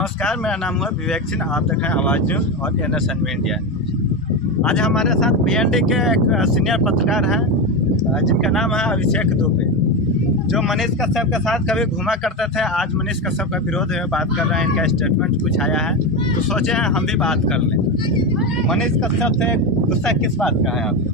नमस्कार, मेरा नाम है विवेक सिंह। आप देख रहे हैं आवाज़ न्यूज़ और NSN इंडिया न्यूज़। आज हमारे साथ BND के एक सीनियर पत्रकार हैं जिनका नाम है अभिषेक दुबे, जो मनीष कश्यप के साथ कभी घूमा करते थे। आज मनीष कश्यप का विरोध में बात कर रहे हैं, इनका स्टेटमेंट कुछ आया है तो सोचे हैं हम भी बात कर लें। मनीष कश्यप से गुस्सा किस बात का है आप?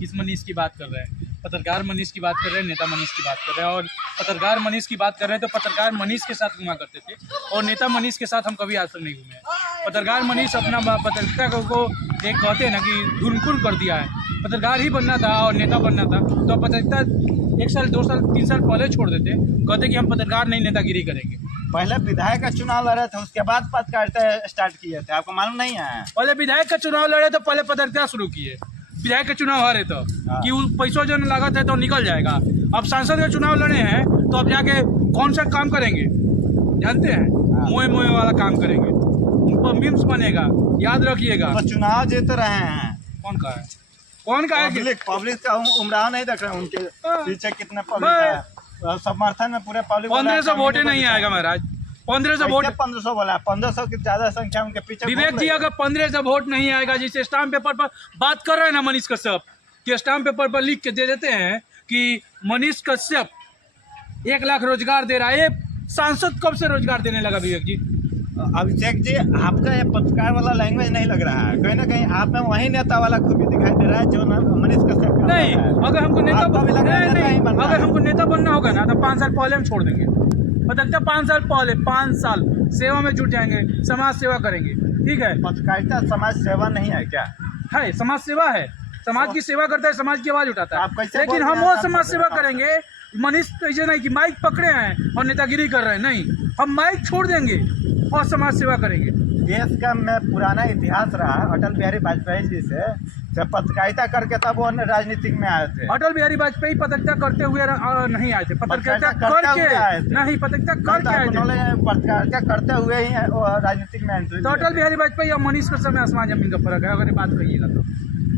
किस मनीष की बात कर रहे हैं? पत्रकार मनीष की बात कर रहे हैं, नेता मनीष की बात कर रहे हैं। और पत्रकार मनीष की बात कर रहे हैं तो पत्रकार मनीष के साथ घुमा करते थे और नेता मनीष के साथ हम कभी आज तक नहीं घूमे। पत्रकार मनीष अपना पत्रकारिता को एक कहते हैं ना कि धुनकुन कर दिया है। पत्रकार ही बनना था और नेता बनना था तो पत्रकारिता 1 साल 2 साल 3 साल पहले छोड़ देते, कहते कि हम पत्रकार नहीं नेतागिरी करेंगे। पहले विधायक का चुनाव लड़े थे, उसके बाद पत्रकारिता स्टार्ट किए थे, आपको मालूम नहीं है? पहले विधायक का चुनाव लड़े तो पहले पत्रकारिता शुरू किए। विधायक का चुनाव हारे तो कि पैसों जो लागत है तो निकल जाएगा। अब सांसद का चुनाव लड़े हैं तो अब जाके कौन सा काम करेंगे जानते हैं? मोए मोए वाला काम करेंगे, उन पर मीम्स बनेगा, याद रखिएगा। तो चुनाव जीत रहे हैं, कौन का है? कौन का है? पब्लिक का उमराव नहीं देख रहे हैं, उनके पीछे कितने पब्लिक है, समर्थन में पूरे पब्लिक। 1500 वोटे नहीं आएगा महाराज। 1500 वोट 1500 बोला, 1500 की ज्यादा संख्या उनके पीछे। विवेक जी, अगर 1500 वोट नहीं आएगा, जिसे स्टाम्प पेपर पर बात कर रहे हैं ना मनीष कश्यप, कि स्टाम्प पेपर पर लिख के दे देते हैं कि मनीष कश्यप 1 लाख रोजगार दे रहा है। ये सांसद कब से रोजगार देने लगा विवेक जी? अभिषेक जी, आपका ये पत्रकार वाला लैंग्वेज नहीं लग रहा है, कहीं ना कहीं आप में वही नेता वाला खूबी दिखाई दे रहा है जो मनीष कश्यप का नहीं। अगर हमको नेता नहीं, अगर हमको नेता बनना होगा ना तो 5 साल पहले हम छोड़ देंगे पत्रकारिता। 5 साल पहले 5 साल सेवा में जुट जाएंगे, समाज सेवा करेंगे। ठीक है, पत्रकारिता समाज सेवा नहीं है क्या? है, समाज सेवा है। समाज की सेवा करता है, समाज की आवाज उठाता आप है। कैसे लेकिन बोल हम रहे वो हैं? समाज सेवा करेंगे। मनीष ऐसे नहीं कि माइक पकड़े हैं और नेतागिरी कर रहे हैं, नहीं। हम माइक छोड़ देंगे और समाज सेवा करेंगे। देश का में पुराना इतिहास रहा, अटल बिहारी वाजपेयी जी से पत्रकारिता करके तब वो राजनीतिक में आए थे। अटल बिहारी वाजपेयी पत्रकारिता करते हुए नहीं आए थे, पत्रकारिता करके नहीं, पत्रकारिता करके आए थे। पत्रकारिता करते हुए ही वो राजनीतिक में एंट्री। तो अटल बिहारी वाजपेयी और मनीष कश्यप में आसमान जमीन का फर्क है अगर ये बात कहिएगा तो।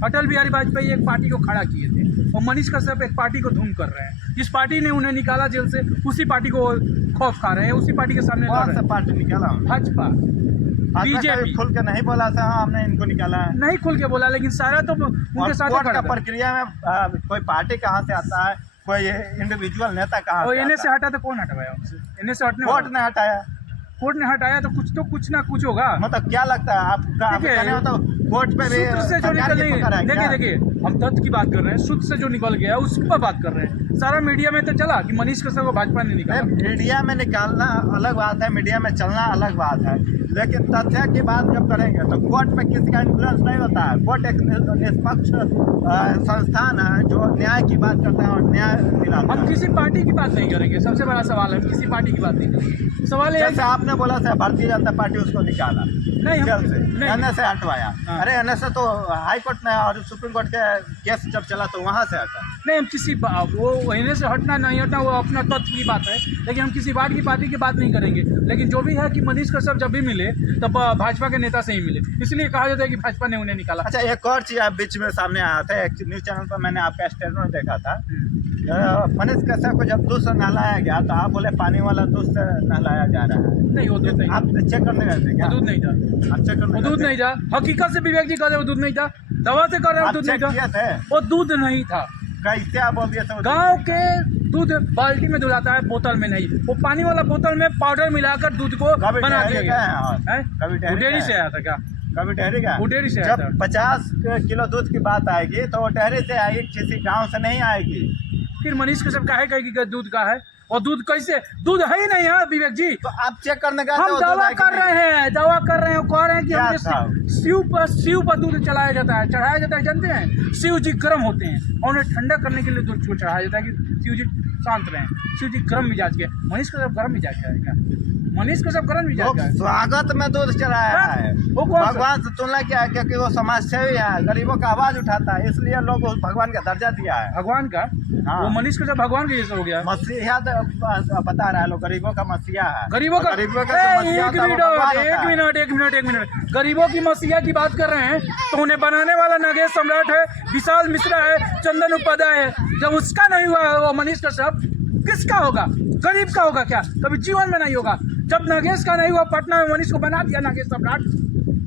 अटल बिहारी वाजपेयी एक पार्टी को खड़ा किए थे और मनीष कश्यप एक पार्टी को धूम कर रहे हैं। जिस पार्टी ने उन्हें निकाला जेल से, उसी पार्टी को खौफ खा रहे हैं, उसी पार्टी के सामने लड़ रहे हैं। पार्टी निकाला? भाजपा, बीजेपी। खुल के नहीं बोला था, हाँ हमने इनको निकाला है। नहीं खुल के बोला, लेकिन सारा तो उनके साथ कोर्ट का प्रक्रिया में कोई पार्टी कहाँ से आता है, कोई इंडिविजुअल नेता कहाँ से? इन्हें से हटा तो कौन हटवाया उनसे? इन्हें से हटने कोर्ट ने हटाया। कोर्ट ने हटाया तो कुछ ना कुछ होगा। मतलब क्या लगता है आपका? तो कोर्ट पे भी से जो निकल नहीं, देखिए हम तथ्य की बात कर रहे हैं, सूत्र से जो निकल गया उस पर बात कर रहे हैं। सारा मीडिया में तो चला कि मनीष कश्यप को भाजपा ने निकाला। मीडिया में निकालना अलग बात है, मीडिया में चलना अलग बात है, लेकिन तथ्य की बात जब करेंगे तो कोर्ट में किसी का इन्फ्लुएंस नहीं होता है। कोर्ट एक निष्पक्ष संस्थान है जो न्याय की बात करता है और न्याय दिलाता है। हम किसी पार्टी की बात नहीं करेंगे, सबसे बड़ा सवाल है, किसी पार्टी की बात नहीं करेंगे। सवाल है जैसे आपने बोला था भारतीय जनता पार्टी उसको निकाला नहीं, एनएस से हटवाया। अरे एनएस से तो हाई कोर्ट ने और सुप्रीम कोर्ट के केस जब चला तो वहाँ से हटा। नहीं, हम किसी वो वहीं से हटना नहीं हटना वो अपना तथ्य की बात है, लेकिन हम किसी पार्टी की बात नहीं करेंगे। लेकिन जो भी है कि मनीष कश्यप जब भी मिले तब भाजपा के नेता से ही मिले, इसलिए कहा जाता है कि भाजपा ने उन्हें निकाला। अच्छा, एक और चीज़ आप बीच में सामने आया था, एक न्यूज़ चैनल पर मैंने आपका स्टेटमेंट देखा था। मनीष कश्यप को जब दूध से नहलाया गया तो आप बोले पानी वाला दूध से नहलाया जा रहा है। नहीं, वो दूध नहीं, आप चेक करने गए थे क्या? दूध नहीं था, आप चेक करने? दूध नहीं था। हकीकत से विवेक जी कह रहे वो दूध नहीं था, दवा से कर रहे हो दूध नहीं था, वो दूध नहीं था। कैसे आप बोल दिए थे? गाँव के दूध बाल्टी में दुलाता है, बोतल में नहीं। वो पानी वाला बोतल में पाउडर मिलाकर दूध को बना दिया गया। कभी डेयरी से आया था क्या? कभी डेयरी का? वो डेयरी से जब 50 किलो दूध की बात आएगी तो वो डेयरी से आएगी, किसी गांव से नहीं आएगी। फिर मनीष कश्यप का है कि दूध का है, और दूध कैसे? दूध है ही नहीं है विवेक जी। तो आप चेक करने गए? हम दावा कर रहे हैं, कह रहे हैं कि शिव पर दूध चलाया जाता है, चढ़ाया जाता है। जानते हैं शिव जी गर्म होते हैं और उन्हें ठंडा करने के लिए दूध को चढ़ाया जाता है कि शिव जी शांत रहे। शिव जी गर्म मिजाज के। मनीष कश्यप गर्म मिजाज का है क्या? मनीष कश्यप गर्म मिजाज का है। स्वागत में दूध चढ़ाया है, वो भगवान से तुलना किया है क्योंकि वो समाज सेवी है, गरीबों का आवाज उठाता है, इसलिए लोग भगवान का दर्जा दिया है। भगवान का? हाँ। वो मनीष कश्यप भगवान के जैसा हो गया। मसीहा बता रहा है, लोग गरीबों का मसीहा है। गरीबों का एक मिनट गरीबों की मसीहा की बात कर रहे हैं तो उन्हें बनाने वाला नागेश सम्राट है, विशाल मिश्रा है, चंदन उपाध्याय है। जब उसका नहीं हुआ वो मनीष कश्यप, किसका होगा? गरीब का होगा क्या? कभी जीवन में नहीं होगा। जब नागेश का नहीं हुआ, पटना में मनीष को बना दिया नागेश सम्राट।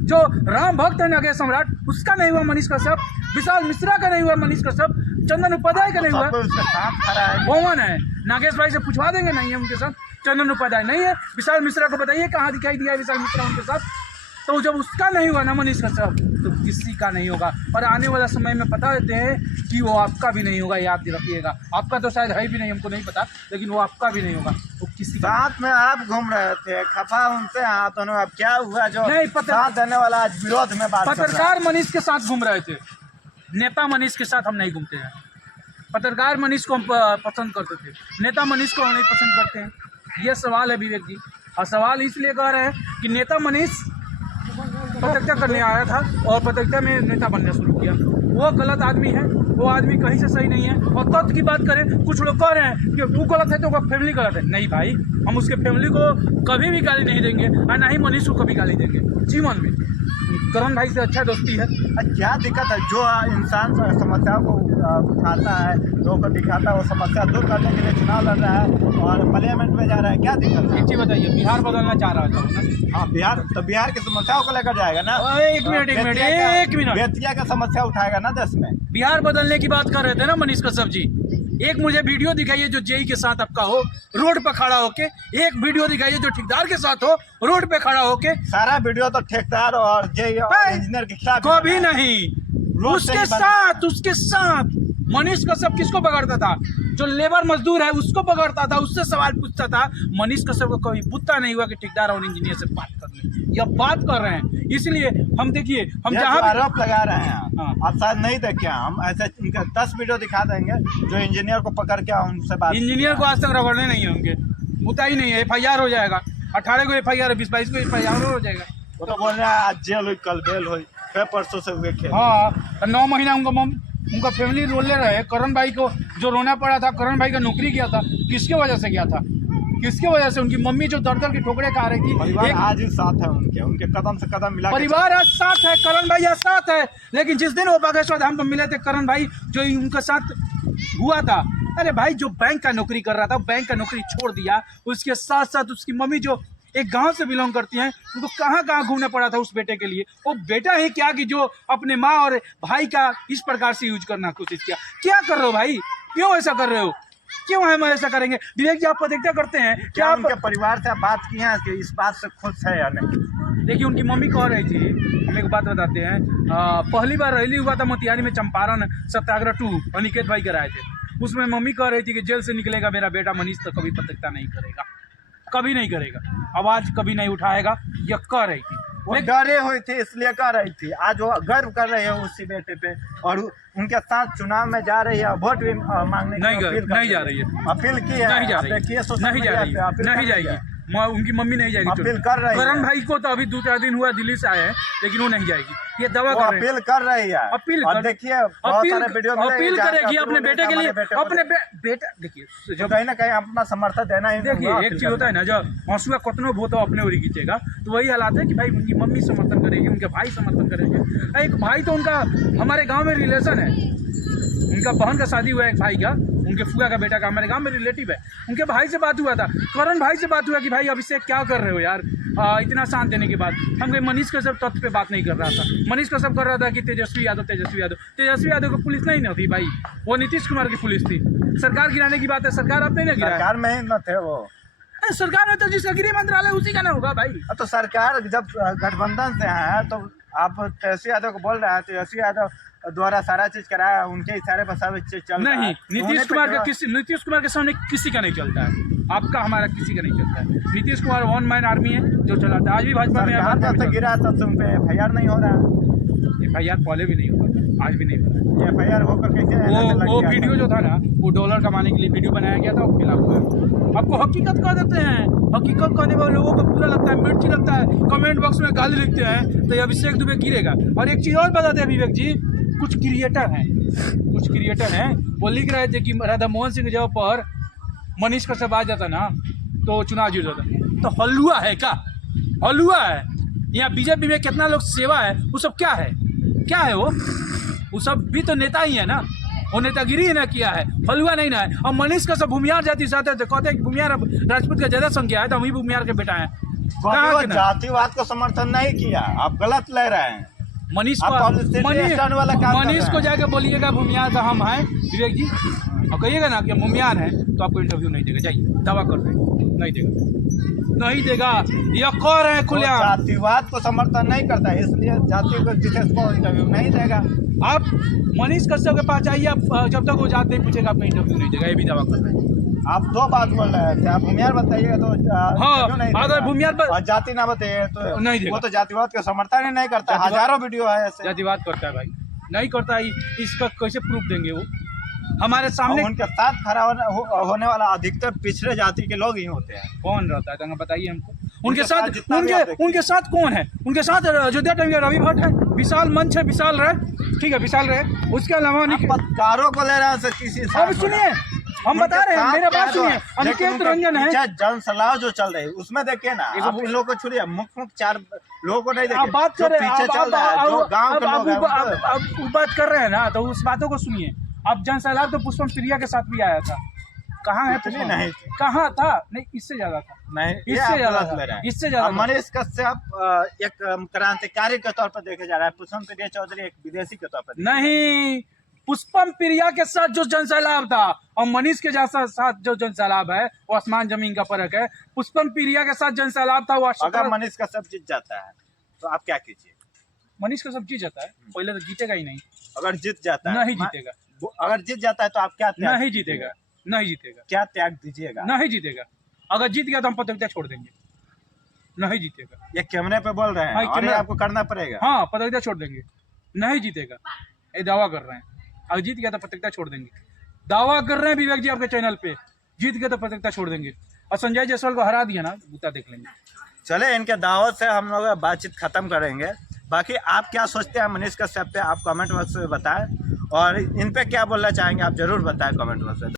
जो राम भक्त है नागेश सम्राट, उसका नहीं हुआ मनीष कश्यप। विशाल मिश्रा का नहीं हुआ मनीष कश्यप। चंदन उपाध्याय का नहीं हुआ। उसके साथ खड़ा है। कौन है? नागेश भाई से पूछवा देंगे, नहीं है उनके साथ। चंदन उपाध्याय नहीं है। विशाल मिश्रा को बताइए कहाँ दिखाई दिया है विशाल मिश्रा उनके साथ। तो जब उसका नहीं हुआ ना मनीष कश्यप, तो किसी का नहीं होगा। और आने वाला समय में पता देते हैं कि वो आपका भी नहीं होगा, याद रखिएगा। आपका तो शायद है भी नहीं, हमको नहीं पता, लेकिन वो आपका भी नहीं होगा। वो किसी का साथ में आप घूम रहे थे, खफा उनसे हाथ दोनों। अब क्या हुआ जो नहीं, साथ देने वाला आज विरोध में बात कर रहा है? पत्रकार मनीष के साथ घूम रहे थे, नेता मनीष के साथ हम नहीं घूमते हैं। पत्रकार मनीष को हम पसंद करते थे, नेता मनीष को हम नहीं पसंद करते हैं। ये सवाल है विवेक जी। और सवाल इसलिए कर रहे हैं कि नेता मनीष पत्रकारिता करने आया था और पत्रकारिता में नेता बनना शुरू किया। वो गलत आदमी है, वो आदमी कहीं से सही नहीं है। और तथ्य की बात करें, कुछ लोग कह रहे हैं कि तू गलत है तो फैमिली गलत है। नहीं भाई, हम उसके फैमिली को कभी भी गाली नहीं देंगे और ना ही मनीष को कभी गाली देंगे जीवन में। करण भाई से अच्छा दोस्ती है। क्या दिक्कत है? जो इंसान समस्याओं को उठाता है, लोगों को दिखाता है, वो समस्या दूर करने के लिए चुनाव लड़ रहा है और पार्लियामेंट में जा रहा है। क्या दिक्कत है? एक चीज बताइए, बिहार बदलना चाह रहा था। हाँ, बिहार तो बिहार की समस्याओं को लेकर जाएगा ना। एक मिनट बेतिया का समस्या उठाएगा ना देश में। बिहार बदलने की बात कर रहे थे ना मनीष कश्यप जी। एक मुझे वीडियो दिखाइए जो जेई के साथ आपका हो, रोड पे खड़ा होके। एक वीडियो दिखाइए जो ठेकेदार के साथ हो, रोड पे खड़ा होके। सारा वीडियो तो ठेकेदार और जेई और इंजीनियर के खिलाफ कभी नहीं। उसके साथ मनीष कश्यप किसको पकड़ता था? जो लेबर मजदूर है उसको पकड़ता था, उससे सवाल पूछता था। मनीष कश्यप को कभी बुत्ता नहीं हुआ कि ठेकेदार और इंजीनियर से बात कर ले। यह बात कर रहे हैं, इसलिए हम देखिए, हम जहाँ आरोप लगा रहे हैं। हाँ। आप शायद नहीं देखे, हम ऐसे उनके 10 वीडियो दिखा देंगे जो इंजीनियर को पकड़ के उनसे बात। इंजीनियर को आज तक रगड़ने नहीं है, उनके बुता ही नहीं है। FIR हो जाएगा, 18 को FIR, 20-22 को FIR हो जाएगा। वो तो बोल रहे हैं आज जेल हुई, कल बेल हुई, फिर परसों से हुए खेल। हाँ, 9 महीना उनका फैमिली रोले रहे। करण भाई को जो रोना पड़ा था, करण भाई का नौकरी किया था, किसके वजह से किया था? किसके वजह से? उनकी मम्मी जो दर दर की ठोकरे खा रही थी। परिवार आज भी साथ है उनके कदम से कदम मिला। परिवार आज साथ है, करण भाई आज साथ है। लेकिन जिस दिन वो बागेश्वर धाम पर मिले थे करण भाई, जो उनके साथ हुआ था, अरे भाई जो बैंक का नौकरी कर रहा था, बैंक का नौकरी छोड़ दिया। उसके साथ साथ उसकी मम्मी जो एक गांव से बिलोंग करती हैं, उनको कहाँ कहाँ घूमना पड़ा था उस बेटे के लिए। वो बेटा है क्या कि जो अपने माँ और भाई का इस प्रकार से यूज करना कोशिश किया। क्या कर रहे हो भाई? क्यों ऐसा कर रहे हो? क्यों हम ऐसा करेंगे? विवेक जी, आप प्रतिक्रिया करते हैं क्या? आप उनके परिवार से बात की है कि इस बात से खुश है या नहीं? देखिए, उनकी मम्मी कह रही थी, हम एक बात बताते हैं। पहली बार रैली हुआ था मोतिहारी में, चंपारण सत्याग्रह 2 अनिकेत भाई कराए थे। उसमें मम्मी कह रही थी कि जेल से निकलेगा मेरा बेटा मनीष तो कभी पत्रकारिता नहीं करेगा, कभी नहीं करेगा, आवाज कभी नहीं उठाएगा। यह कह रही थी। वो डरे हुई थी इसलिए कह रही थी। आज वो गर्व कर रही है उसी बेटे पे और उनके साथ चुनाव में जा रही है, वोट भी मांगने की नहीं जा रही है। अपील की है, नहीं जा रही है, नहीं जाएगी। उनकी मम्मी नहीं जाएगी। अपील कर रही है। करण भाई को तो अभी 2-4 दिन हुआ दिल्ली से आए हैं, लेकिन वो नहीं जाएगी, ये दवा कर रहे हैं। अपील कर रही है। अपील और देखिए, अपील करेगी अपने बेटे के लिए, अपने बेटा। देखिए, जब कहीं ना कहीं अपना समर्थन देना ही। देखिए, एक चीज होता है ना, जब हंसुआ कतनो भो तो अपने ओर खींचेगा, तो वही हालात है कि भाई उनकी मम्मी समर्थन करेगी, उनके भाई समर्थन करेंगे। एक भाई तो उनका हमारे गाँव में रिलेशन है, उनका बहन का शादी हुआ है एक भाई का, उनके फुआ का बेटा का हमारे गांव में रिलेटिव है। उनके भाई से बात हुआ था, करण भाई से बात हुआ कि भाई अभिषेक क्या कर रहे हो यार, इतना शांत देने के बाद। हम कहीं मनीष कश्यप तथ्य पे बात नहीं कर रहा था। मनीष कश्यप कर रहा था कि तेजस्वी यादव को पुलिस नहीं थी भाई, वो नीतीश कुमार की पुलिस थी। सरकार गिराने की बात है, सरकार अब नहीं गिरा। सरकार में ही न थे वो। सरकार में तो जिसका गृह मंत्रालय उसी का ना होगा भाई। तो सरकार जब गठबंधन से है तो आप तेजस्वी यादव को बोल रहे हैं, तेजस्वी यादव द्वारा सारा चीज कराया, उनके इशारे पर सब चीज चल रहा है। नहीं, नीतीश कुमार के सामने किसी का नहीं चलता है, आपका हमारा किसी का नहीं चलता है। Nitish Kumar one man army है जो चलाता है। आज भी भाजपा में गिरा तब से उन पे FIR नहीं हो रहा है। FIR पहले भी नहीं होता, आज भी नहीं होता। FIR होकर कैसे? वो वीडियो जो था ना, वो डॉलर कमाने के लिए वीडियो बनाया गया था, वो खिलाफ हुआ। आपको हकीकत कह देते हैं, हकीकत कहने वाले लोगों को पूरा लगता है, मिर्ची लगता है, कमेंट बॉक्स में गाली लिखते हैं, तो अभिषेक दुबे गिरेगा। और एक चीज और बताते हैं विवेक जी, कुछ क्रिएटर हैं, वो लिख रहे थे कि राधा मोहन सिंह जब पर मनीष कश्यप आ जाता ना तो चुनाव जीत जाता। तो हलुआ है क्या? हलुआ है। यहाँ बीजेपी में कितना लोग सेवा है, वो सब क्या है वो सब भी तो नेता ही है ना, वो नेतागिरी ही ना किया है, हलुआ नहीं ना है। और मनीष कश्यप भूमियार जाति से आते थे, कहते हैं कि भूमियार राजपूत का ज्यादा संख्या है, तो हम ही भूमियार के बेटा हैं। कहाँ वो के ना? जातिवाद को समर्थन नहीं किया, आप गलत ले रहे हैं। मनीष आप को publicity stunt वाला काम कर मनीष रहे को हैं। जाके बोलिएगा भूमियार का हम हैं विवेक जी, और कहिएगा ना कि भूमियार हैं तो आपको इंटरव्यू नहीं देगा। जाइए, दावा कर रहे हैं, नहीं देगा, नहीं देगा। ये कह रहे हैं वो खुलेआम। जातिवाद को समर्थन नहीं करता है, इसलिए जाति को विशेष को इंटरव्यू नहीं देगा। आप मनीष कश्यप के पास जाइए, आप जब तक वो जात नहीं पूछेगा आपको इंटरव्यू नहीं देगा, ये भी दावा कर रहे हैं। आप दो बात बोल रहे हैं, आप भूमियार बताइएगा तो हाँ, क्यों नहीं अगर देगा? भूमियार पर- और जाति ना बताइए तो नहीं देगा। वो तो जातिवाद का समर्थन ही नहीं करता। जातिवाद- हजारों वीडियो है ऐसे। जातिवाद करता है भाई, नहीं करता है। इसका कैसे प्रूफ देंगे वो हमारे सामने? और उनके साथ खड़ा होने वाला अधिकतर पिछड़े जाति के लोग ही होते हैं। कौन रहता है तो बताइए हमको। उनके उनके साथ साथ जितना भी आप देखिए। उनके साथ कौन है? उनके साथ अयोध्या टाइम रवि भट्ट है, विशाल मंच है, विशाल रहे, ठीक है, विशाल रहे। उसके अलावा आप पत्रकारों को ले रहे हैं सर, किसी अब सुनिए, हम बता रहे हैं, मेरे बात सुनिए। अनिकेत रंजन है, जन सलाह जो चल रही है उसमें देखिए ना, एगो- आप इन लोगों को छोड़िए, मुख्य चार लोगों को नहीं आप देखिए, बात जो कर रहे हैं, पीछे चल रहा है, जो गांव के लोग हैं उनको- आप बात कर रहे हैं ना, तो उस बातों को सुनिए। अब जन सैलाब तो पुष्पम प्रिया के साथ भी आया था, कहाँ है इतनी पुष्पम? नहीं थी। कहाँ था? नहीं, इससे ज्यादा था, नहीं, ये इससे आप ज्यादा गलत था, ले रहे हैं। इससे ज्यादा अब था। मनीष कश्यप एक क्रांतिकारी के तौर पर देखे जा रहा है, पुष्पम प्रिया चौधरी एक विदेशी के तौर पर देखे जा रहे हैं। नहीं, पुष्पम प्रिया के साथ जो जनसैलाब था और मनीष के जैसा साथ जो जनसैलाब है वो आसमान जमीन का फर्क है। पुष्पम प्रिया के साथ जनसैलाब था वो अगर मनीष कश्यप जीत जाता है तो आप क्या कीजिए? मनीष का सब जीत जाता है, पहले तो जीतेगा ही नहीं, अगर जीत जाता है नहीं जीतेगा, अगर जीत जाता है तो आप क्या त्याग नहीं दीजिएगा? जीतेगा, नहीं जीतेगा, क्या त्याग दीजिएगा? नहीं जीतेगा। अगर जीत गया तो हम प्रतियोगिता छोड़ देंगे, नहीं जीतेगा। ये कैमरे पे बोल रहे हैं हाँ, और ये कैमरा- आपको करना पड़ेगा। हाँ, प्रतियोगिता छोड़ देंगे, नहीं जीतेगा, ये दावा कर रहे हैं। अगर जीत गया तो प्रतियोगिता छोड़ देंगे, दावा कर रहे हैं विवेक जी आपके चैनल पे। जीत गया तो प्रतियोगिता छोड़ देंगे, और संजय जायसवाल को हरा दिया ना, बूता देख लेंगे। चले, इनके दावत से हम लोग बातचीत खत्म करेंगे। बाकी आप क्या सोचते हैं मनीष कश्यप पे, आप कमेंट बॉक्स में बताएं, और इन पे क्या बोलना चाहेंगे आप जरूर बताएं कमेंट बॉक्स में।